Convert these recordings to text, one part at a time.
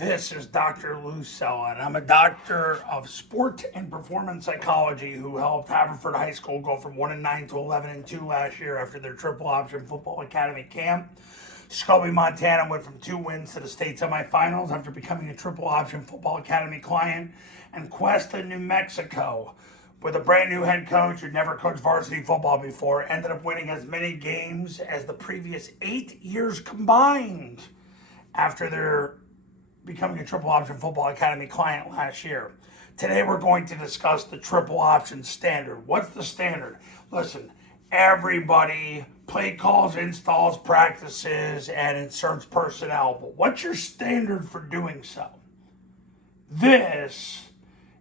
This is Dr. Lucella, and I'm a doctor of sport and performance psychology who helped Haverford High School go from 1-9 to 11-2 last year after their triple option football academy camp. Shelby, Montana went from 2 wins to the state semifinals after becoming a triple option football academy client. And Cuesta, New Mexico, with a brand new head coach who'd never coached varsity football before, ended up winning as many games as the previous 8 years combined after their becoming a triple option football academy client last year. Today we're going to discuss the triple option standard. What's the standard? Listen, everybody play calls, installs, practices, and inserts personnel. But what's your standard for doing so? This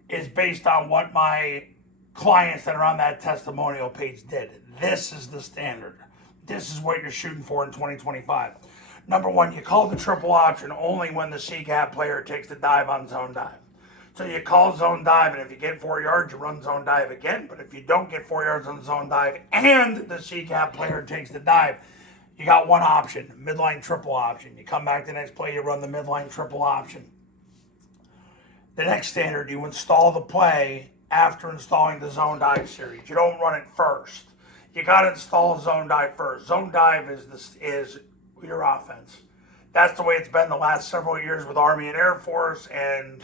is based on what my clients that are on that testimonial page did. This is the standard. This is what you're shooting for in 2025. Number one, you call the triple option only when the CCAP player takes the dive on zone dive. So you call zone dive, and if you get 4 yards, you run zone dive again. But if you don't get 4 yards on zone dive and the CCAP player takes the dive, you got one option, midline triple option. You come back the next play, you run the midline triple option. The next standard, you install the play after installing the zone dive series. You don't run it first. You got to install zone dive first. Zone dive is your offense. That's the way it's been the last several years with Army and Air Force, and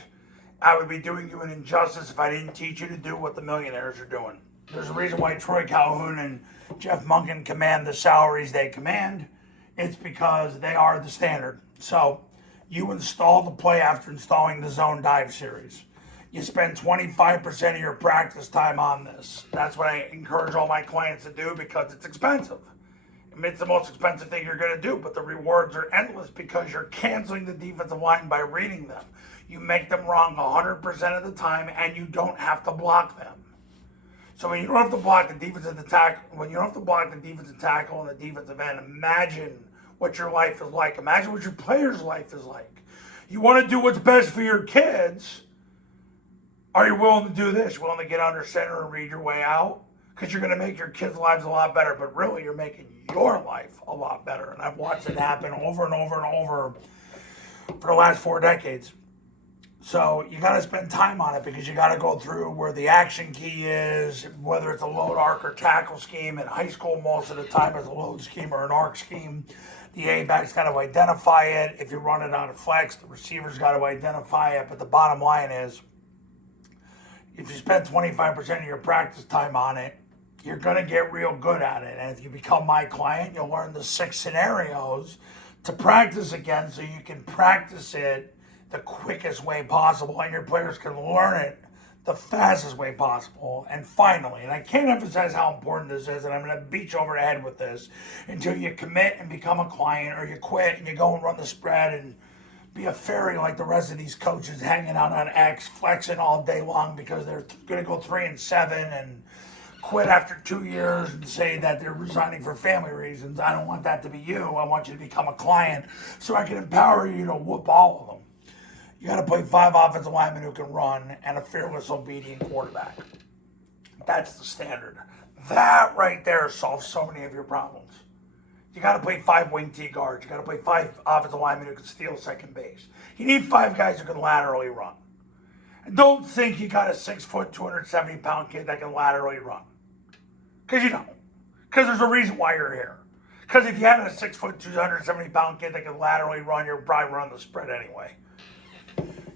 I would be doing you an injustice if I didn't teach you to do what the millionaires are doing. There's a reason why Troy Calhoun and Jeff Monken command the salaries they command. It's because they are the standard. So you install the play after installing the zone dive series. You spend 25% of your practice time on this. That's what I encourage all my clients to do because it's expensive. It's the most expensive thing you're going to do, but the rewards are endless because you're canceling the defensive line by reading them. You make them wrong 100% of the time, and you don't have to block them. So when you don't have to block the defensive tackle, when you don't have to block the defensive tackle and the defensive end, imagine what your life is like. Imagine what your player's life is like. You want to do what's best for your kids. Are you willing to do this? You willing to get under center and read your way out? Because you're going to make your kids' lives a lot better, but really you're making your life a lot better. And I've watched it happen over and over and over for the last 4 decades. So you got to spend time on it because you got to go through where the action key is, whether it's a load, arc, or tackle scheme. In high school, most of the time it's a load scheme or an arc scheme. The A-back's got to identify it. If you run it on a flex, the receiver's got to identify it. But the bottom line is, if you spend 25% of your practice time on it, you're going to get real good at it. And if you become my client, you'll learn the 6 scenarios to practice again so you can practice it the quickest way possible and your players can learn it the fastest way possible. And finally, and I can't emphasize how important this is, and I'm going to beat you over the head with this, until you commit and become a client, or you quit and you go and run the spread and be a fairy like the rest of these coaches hanging out on X, flexing all day long because they're going to go 3-7 and quit after 2 years and say that they're resigning for family reasons. I don't want that to be you. I want you to become a client so I can empower you to whoop all of them. You got to play 5 offensive linemen who can run and a fearless, obedient quarterback. That's the standard. That right there solves so many of your problems. You got to play 5 wing T guards. You got to play 5 offensive linemen who can steal second base. You need 5 guys who can laterally run. And don't think you got a 6', 270-pound kid that can laterally run. Because you don't. Because there's a reason why you're here. Because if you had a 6', 270-pound kid that can laterally run, you're probably run the spread anyway.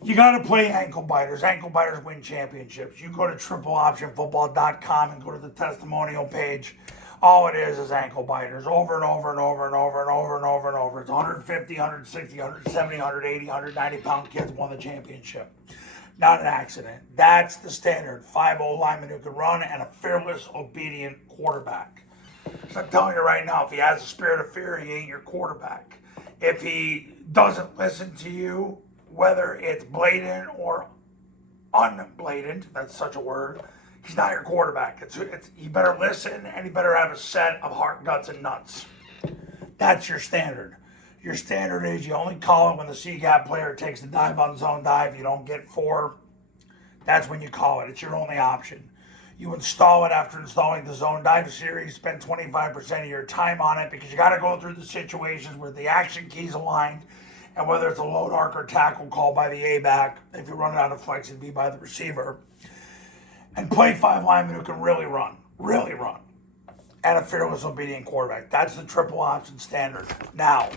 You got to play ankle biters. Ankle biters win championships. You go to tripleoptionfootball.com and go to the testimonial page. All it is ankle biters over and over and over and over and over and over and over. It's 150, 160, 170, 180, 190-pound kids won the championship. Not an accident. That's the standard. 5 old linemen who can run and a fearless, obedient quarterback. So I'm telling you right now, if he has a spirit of fear, he ain't your quarterback. If he doesn't listen to you, whether it's blatant or unblatant, that's such a word, he's not your quarterback. You better listen, and you better have a set of heart, guts, and nuts. That's your standard. Your standard is you only call it when the CCAP player takes the dive on zone dive. You don't get 4. That's when you call it. It's your only option. You install it after installing the zone dive series. Spend 25% of your time on it because you got to go through the situations where the action key's aligned And whether it's a load arc or tackle call by the A-back, if you run it out of flex, it'd be by the receiver. And play 5 linemen who can really run, and a fearless, obedient quarterback. That's the triple option standard. Now,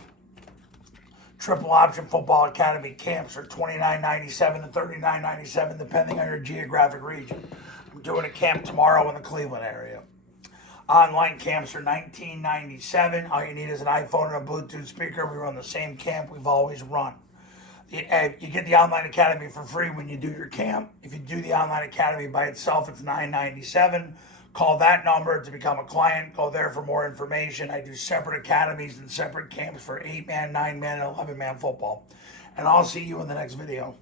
triple option football academy camps are $29.97 to $39.97, depending on your geographic region. I'm doing a camp tomorrow in the Cleveland area. Online camps are $19.97. All you need is an iPhone and a Bluetooth speaker. We run the same camp we've always run. You get the online academy for free when you do your camp. If you do the online academy by itself, it's $9.97. Call that number to become a client. Go there for more information. I do separate academies and separate camps for 8-man, 9-man, and 11-man football. And I'll see you in the next video.